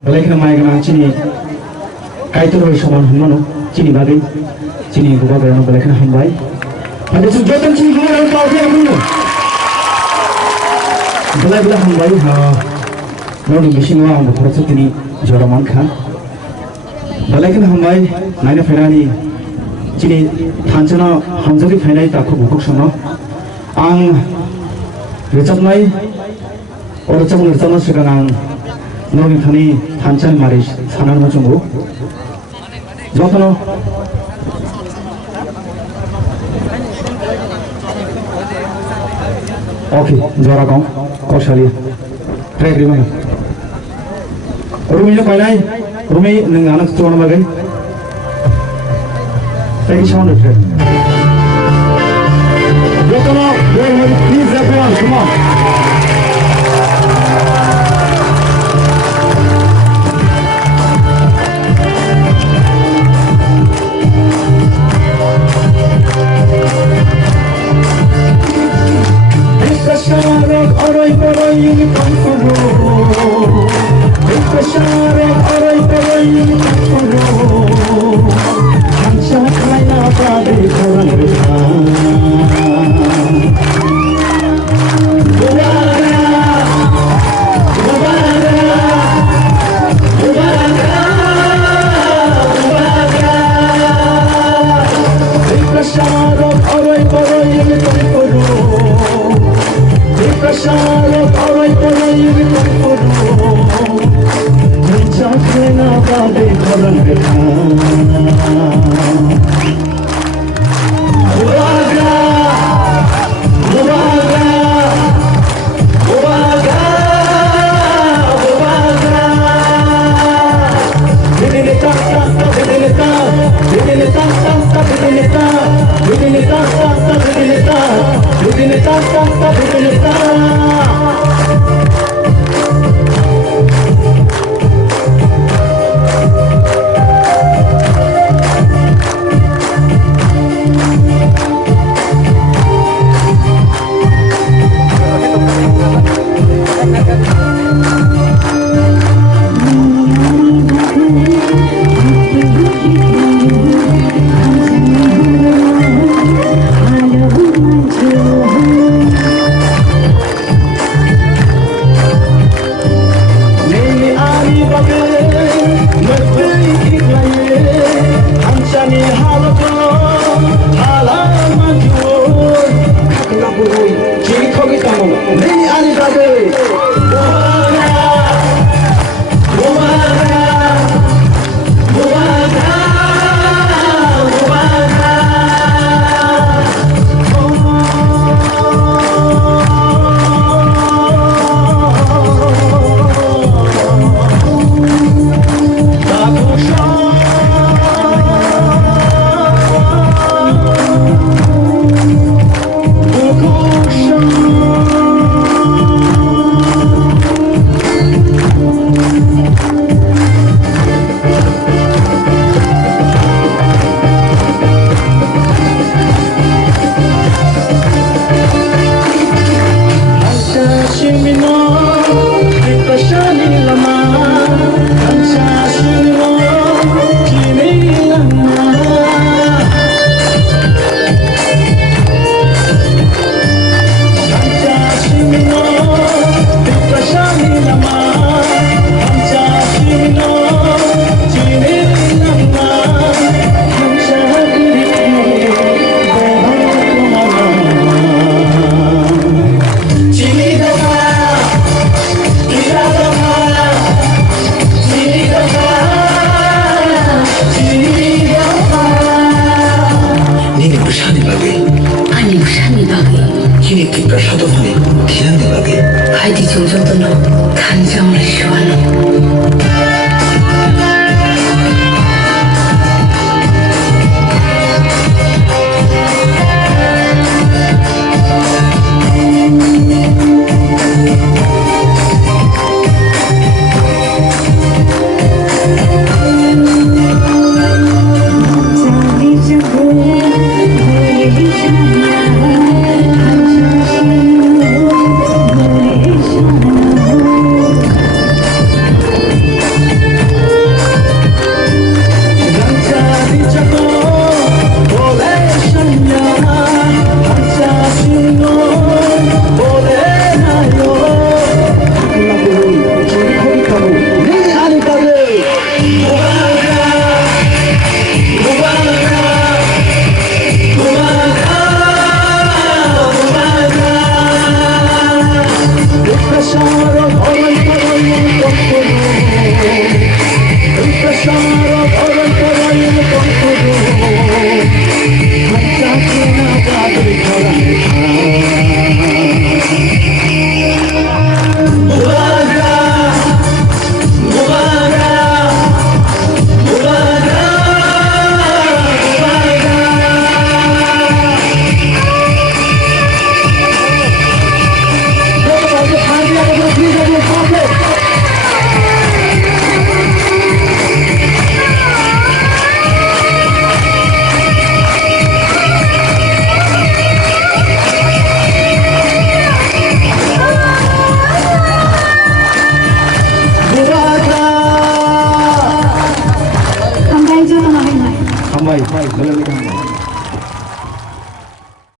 Balik nama yang nang cini kaitu roy saman humano cini bagai cini buka berano balik na hambai pada sujatan cini humano yang tahu dia humano balik balik hambai ha nol bising wa ambo khorot tini joraman khan balik na hambai naina ferani cini thancana hamjari fainai takho bukuk sono ang recapnai oracam recapna sekarang Nori thani thanchan maris sanan macambu jotono oke jora kong koshali trek rimana rumi jo painai rumi nang anak tuan bagai trek sound trek jotono please everyone come on Bye. Bye.